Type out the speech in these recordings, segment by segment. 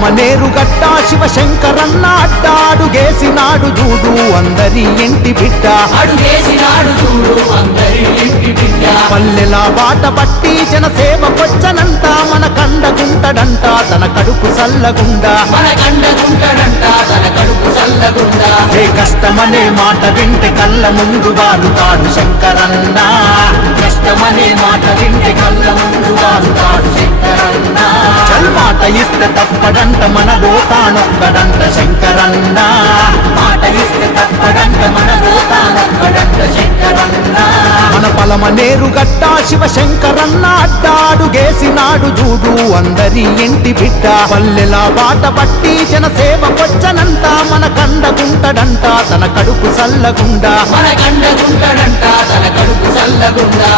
పలమనేరు గట్ట శివశంకరన్న అడ్డాడు గేసినాడు చూడు అందరి ఇంటి బిడ్డ. అడుగేసినాడు చూడు అందరి ఇంటి బిడ్డ. పల్లెల బాట పట్టి జనసేవ కొచ్చనంట మన కండగుంటడంట తన కడుపు సల్లగుండా మన కండగుంటడంట తన కడుపు చల్లగుండా. ఏ కష్టమనే మాట వింటే కళ్ళ ముందు వాలుతాడు శంకరన్న. కష్టమనే మాట వింటే కళ్ళ ముందు వాడుతాడు శంకరన్న. చల్ మాట ఇస్తే తప్పడంట మన తానొక్కడంట శంకరన్న. మాట ఇస్తే తప్పడంట మన రోతానొక్కడంట శంకరన్న. మన పలమ పలమనేరు గట్ట శివశంకరన్న అడ్డాడు గేసినాడు చూడు అందరి ఇంటి బిడ్డ. పల్లెలా బాట పట్టి జనసేవ కొచ్చనంట మన కండగుంటడంట తన కడుపు సల్లగుండా. మన కండగుంటడంట తన కడుపు సల్లగుండా.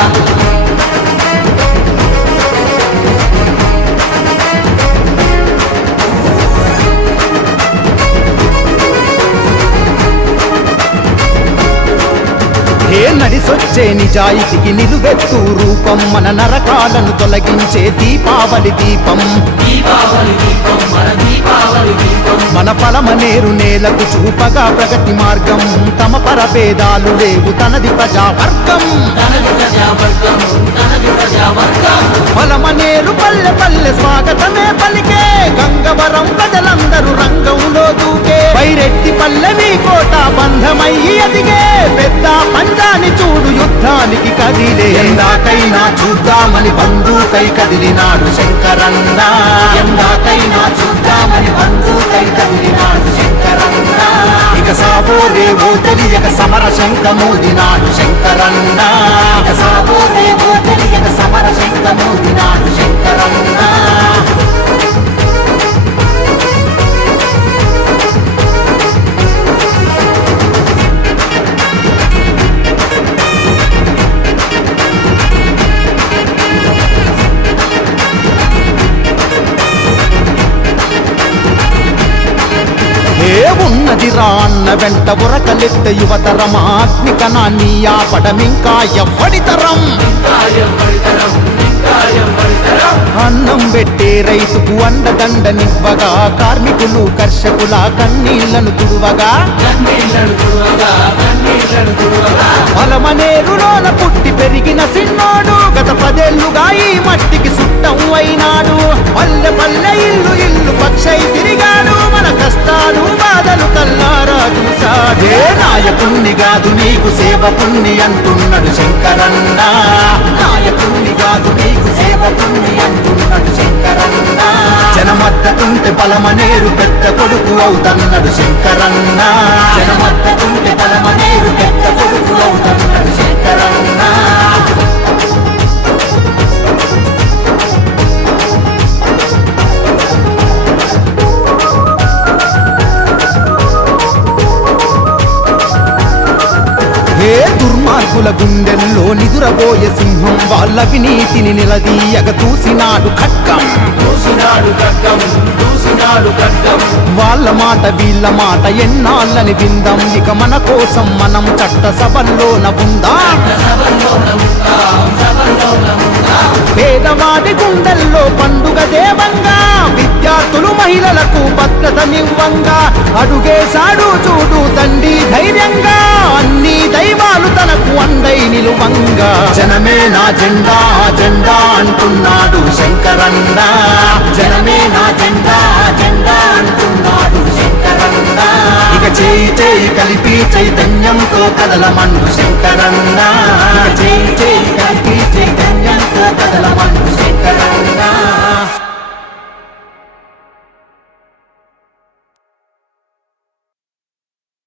నడిసొచ్చే నిజాయితీకి నిలువెత్తు రూపం మన నరకాలను తొలగించే దీపావళి దీపం. దీపావళి దీపావళి దీపం మన నేలకు చూపగా ప్రగతి మార్గం. తమ పరభేదాలు లేవు తనది ప్రజావర్గం. తనది ప్రజావర్గం పల్లె పల్లె స్వాగతమే పలికే. గంగవరం ప్రజలందరూ రంగంలో దూకే. పైరెట్టి పల్లె మీకో అంధమయ్యి అదిగే పెద్ద పంజాని చూడు యుద్ధానికి కదిలే. ఎందాకైనా చూద్దామని బంధుకై కదిలినాడు శంకరన్న. ఎందాకైనా చూద్దామని బంధుకై కదిలినాడు శంకరన్న. ఇక సాబోరేవో తెలియక సమర శంఖమోదినాడు శంకరన్న. ఇక సాబోరేవో తెలియక సమర శంఖమోదినాడు శంకరన్న. ఉన్నది రా అన్న వెంట ఉరకలెత్త యువతరం. అగ్నికణాన్ని ఆపడమింకా ఎవ్వడితరం ఇంకా అన్నం పెట్టే రైతుకు అండదండనివ్వగా కార్మికులు కర్షకుల కన్నీళ్ళను తుడువగా. కన్నీళ్ళను తుడవగా పుట్టి పెరిగిన సిన్నోడు. గత పదేళ్ళుగా ఈ మట్టికి చట్టం అయినాడు. పల్లె పల్లె ఇల్లు ఇల్లు పక్షై తిరిగాడు. మన కష్టాలు బాధలు కల్లారా చూసాడే నాయకుణ్ణి కాదు నీకు సేవకుణ్ణి అంటున్నాడు శంకరన్న. నాయకుణ్ణి కాదు నీకు సేవకుణ్ణి అంటున్నాడు శంకరన్న. జనమద్దతుంటే బలమనేరు పెద్ద కొడుకు అవుతన్నాడు శంకరన్న. జనమద్దతుంటే బలమనేరు పెద్ద కొడుకు దుర్మార్గుల గుండెల్లో నిదురబోయే సింహం. వాళ్ళ వినీతిని నిలదీయగ చూసినాడు ఖడ్గం దూసినాడు ఖడ్గం దూసినాడు ఖడ్గం. వాళ్ళ మాట వీళ్ళ మాట ఎన్నాళ్ళని విందాం. ఇక మన కోసం మనం చట్ట సభల్లోన ఉందాం. పేదవాడి గుండెల్లో పండుగ దేవంగా. విద్యార్థులు మహిళలకు భద్రతనివ్వంగా. అడుగేశాడు చూడు తండ్రి ధైర్యంగా. అన్ని దైవాలు తనకు అండై నిలువంగా. జనమే నా జెండా జెండా అంటున్నాడు శంకరన్న. జనమే నా జెండా జెండా అంటున్నాడు శంకరన్న. ఇక చేయి చేయి కలిపి చైతన్యంతో కదలమండు శంకరన్న. చేయి చేయి